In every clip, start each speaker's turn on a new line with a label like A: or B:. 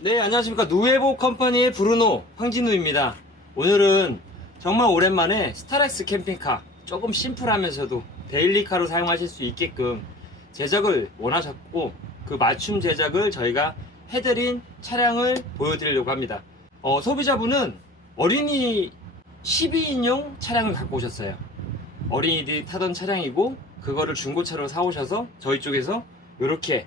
A: 네, 안녕하십니까. 누에보 컴퍼니의 브루노 황진우입니다. 오늘은 정말 오랜만에 스타렉스 캠핑카 조금 심플하면서도 데일리카로 사용하실 수 있게끔 제작을 원하셨고 그 맞춤 제작을 저희가 해드린 차량을 보여드리려고 합니다. 어, 소비자분은 어린이 12인용 차량을 갖고 오셨어요. 어린이들이 타던 차량이고 그거를 중고차로 사오셔서 저희 쪽에서 이렇게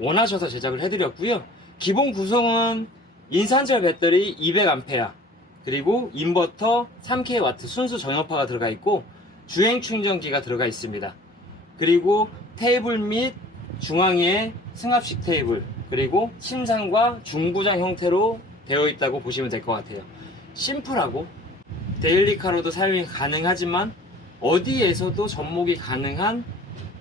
A: 원하셔서 제작을 해드렸고요. 기본 구성은 인산철 배터리 200A 그리고 인버터 3kW 순수 전원파가 들어가 있고 주행 충전기가 들어가 있습니다. 그리고 테이블 및 중앙에 승합식 테이블 그리고 침상과 중부장 형태로 되어 있다고 보시면 될 것 같아요. 심플하고 데일리카로도 사용이 가능하지만 어디에서도 접목이 가능한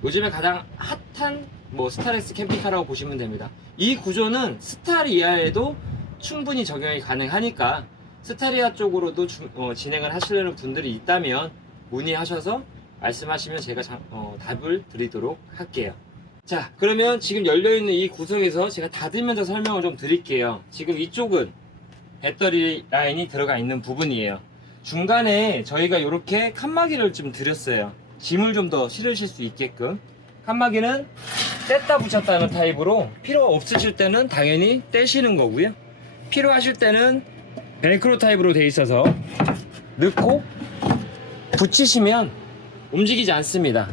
A: 요즘에 가장 핫한 뭐 스타렉스 캠핑카라고 보시면 됩니다. 이 구조는 스타리아에도 충분히 적용이 가능하니까 스타리아 쪽으로도 주- 어, 진행을 하시려는 분들이 있다면 문의하셔서 말씀하시면 제가 자- 어, 답을 드리도록 할게요. 자, 그러면 지금 열려있는 이 구성에서 제가 닫으면서 설명을 좀 드릴게요. 지금 이쪽은 배터리 라인이 들어가 있는 부분이에요. 중간에 저희가 이렇게 칸막이를 좀 드렸어요. 짐을 좀 더 실으실 수 있게끔. 칸막이는 뗐다 붙였다는 타입으로 필요 없으실 때는 당연히 떼시는 거고요. 필요하실 때는 벨크로 타입으로 돼 있어서 넣고 붙이시면 움직이지 않습니다.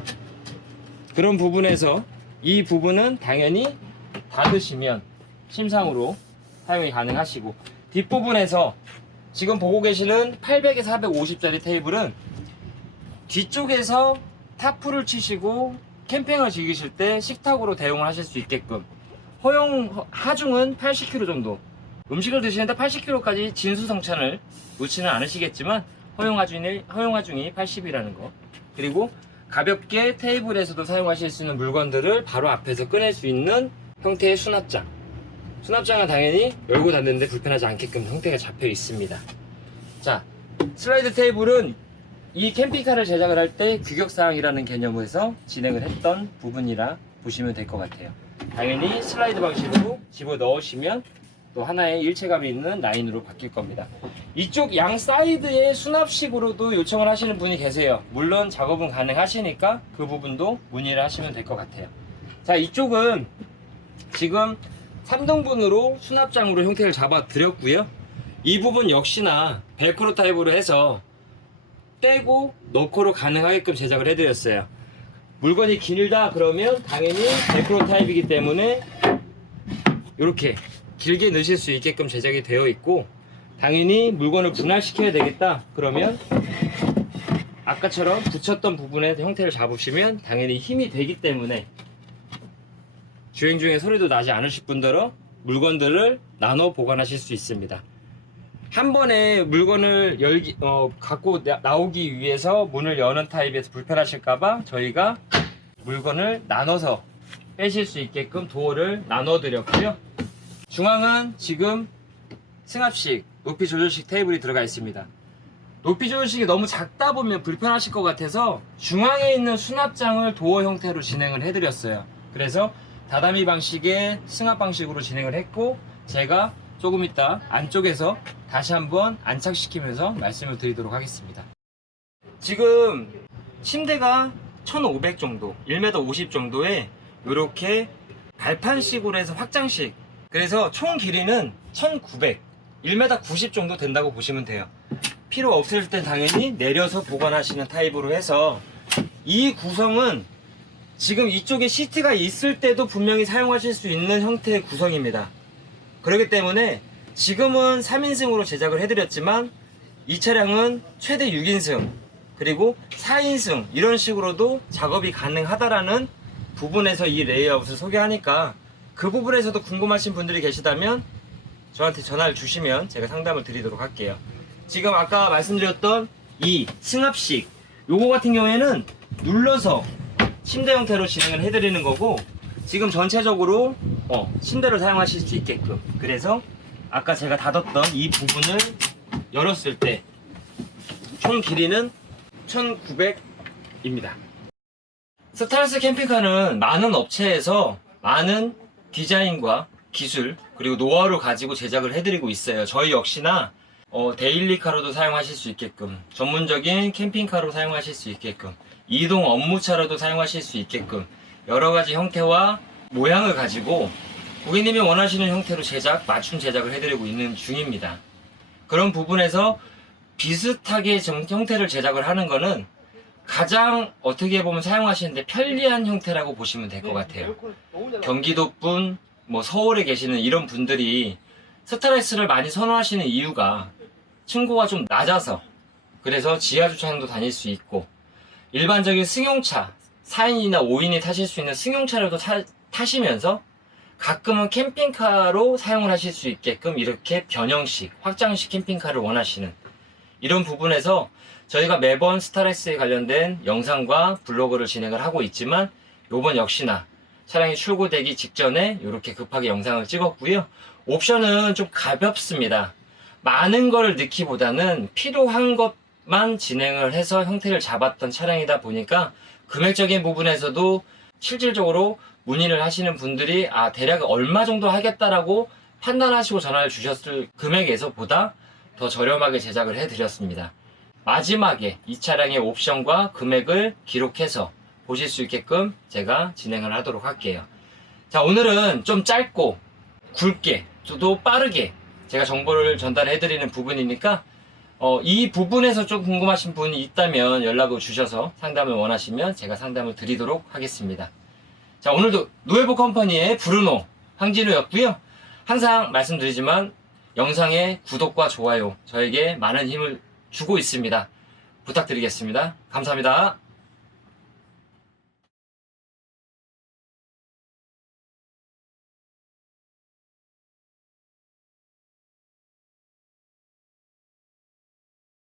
A: 그런 부분에서 이 부분은 당연히 닫으시면 심상으로 사용이 가능하시고 뒷부분에서 지금 보고 계시는 800에서 450짜리 테이블은 뒤쪽에서 타프를 치시고 캠핑을 즐기실 때 식탁으로 대용을 하실 수 있게끔. 허용 하중은 80kg 정도. 음식을 드시는데 80kg까지 진수성찬을 놓지는 않으시겠지만 허용 하중이 허용 하중이 80이라는 거. 그리고 가볍게 테이블에서도 사용하실 수 있는 물건들을 바로 앞에서 꺼낼 수 있는 형태의 수납장. 수납장은 당연히 열고 닫는데 불편하지 않게끔 형태가 잡혀 있습니다. 자 슬라이드 테이블은 이 캠핑카를 제작을 할 때 규격사항이라는 개념에서 진행을 했던 부분이라 보시면 될 것 같아요. 당연히 슬라이드 방식으로 집어 넣으시면 또 하나의 일체감이 있는 라인으로 바뀔 겁니다. 이쪽 양 사이드에 수납식으로도 요청을 하시는 분이 계세요. 물론 작업은 가능하시니까 그 부분도 문의를 하시면 될 것 같아요. 자, 이쪽은 지금 3등분으로 수납장으로 형태를 잡아 드렸고요. 이 부분 역시나 벨크로 타입으로 해서 떼고 넣고로 가능하게끔 제작을 해드렸어요. 물건이 길다 그러면 당연히 벨크로 타입이기 때문에 이렇게 길게 넣으실 수 있게끔 제작이 되어 있고 당연히 물건을 분할시켜야 되겠다 그러면 아까처럼 붙였던 부분의 형태를 잡으시면 당연히 힘이 되기 때문에 주행 중에 소리도 나지 않으실 분들은 물건들을 나눠 보관하실 수 있습니다. 한 번에 물건을 열기 어, 갖고 나, 나오기 위해서 문을 여는 타입에서 불편하실까봐 저희가 물건을 나눠서 빼실 수 있게끔 도어를 나눠 드렸고요. 중앙은 지금 승합식 높이 조절식 테이블이 들어가 있습니다. 높이 조절식이 너무 작다 보면 불편하실 것 같아서 중앙에 있는 수납장을 도어 형태로 진행을 해드렸어요. 그래서 다다미 방식의 승합 방식으로 진행을 했고 제가 조금 이따 안쪽에서 다시 한번 안착시키면서 말씀을 드리도록 하겠습니다. 지금 침대가 1500 정도, 1m 50 정도에 이렇게 발판식으로 해서 확장식. 그래서 총 길이는 1900, 1m 90 정도 된다고 보시면 돼요. 필요 없을 땐 당연히 내려서 보관하시는 타입으로 해서 이 구성은 지금 이쪽에 시트가 있을 때도 분명히 사용하실 수 있는 형태의 구성입니다. 그렇기 때문에 지금은 3인승으로 제작을 해드렸지만 이 차량은 최대 6인승 그리고 4인승 이런 식으로도 작업이 가능하다라는 부분에서 이 레이아웃을 소개하니까 그 부분에서도 궁금하신 분들이 계시다면 저한테 전화를 주시면 제가 상담을 드리도록 할게요. 지금 아까 말씀드렸던 이 승합식 요거 같은 경우에는 눌러서 침대 형태로 진행을 해드리는 거고 지금 전체적으로 어, 침대를 사용하실 수 있게끔 그래서 아까 제가 닫았던 이 부분을 열었을 때 총 길이는 1900입니다 스타렉스 캠핑카는 많은 업체에서 많은 디자인과 기술 그리고 노하우를 가지고 제작을 해드리고 있어요. 저희 역시나 어, 데일리카로도 사용하실 수 있게끔 전문적인 캠핑카로 사용하실 수 있게끔 이동 업무차로도 사용하실 수 있게끔 여러 가지 형태와 모양을 가지고 고객님이 원하시는 형태로 제작, 맞춤 제작을 해드리고 있는 중입니다. 그런 부분에서 비슷하게 좀 형태를 제작을 하는 거는 가장 어떻게 보면 사용하시는데 편리한 형태라고 보시면 될 것 같아요. 경기도 분, 뭐 서울에 계시는 이런 분들이 스타렉스를 많이 선호하시는 이유가 층고가 좀 낮아서 그래서 지하 주차장도 다닐 수 있고 일반적인 승용차 4인이나 5인이 타실 수 있는 승용차로도 타, 타시면서 가끔은 캠핑카로 사용을 하실 수 있게끔 이렇게 변형식, 확장식 캠핑카를 원하시는 이런 부분에서 저희가 매번 스타렉스에 관련된 영상과 블로그를 진행을 하고 있지만 요번 역시나 차량이 출고되기 직전에 이렇게 급하게 영상을 찍었고요. 옵션은 좀 가볍습니다. 많은 걸 넣기보다는 필요한 것만 진행을 해서 형태를 잡았던 차량이다 보니까 금액적인 부분에서도 실질적으로 문의를 하시는 분들이 아 대략 얼마 정도 하겠다라고 판단하시고 전화를 주셨을 금액에서 보다 더 저렴하게 제작을 해드렸습니다. 마지막에 이 차량의 옵션과 금액을 기록해서 보실 수 있게끔 제가 진행을 하도록 할게요. 자, 오늘은 좀 짧고 굵게, 또 빠르게 제가 정보를 전달해 드리는 부분이니까 어, 이 부분에서 좀 궁금하신 분이 있다면 연락을 주셔서 상담을 원하시면 제가 상담을 드리도록 하겠습니다. 자, 오늘도 노에보 컴퍼니의 브루노 황진우였고요. 항상 말씀드리지만 영상의 구독과 좋아요 저에게 많은 힘을 주고 있습니다. 부탁드리겠습니다. 감사합니다.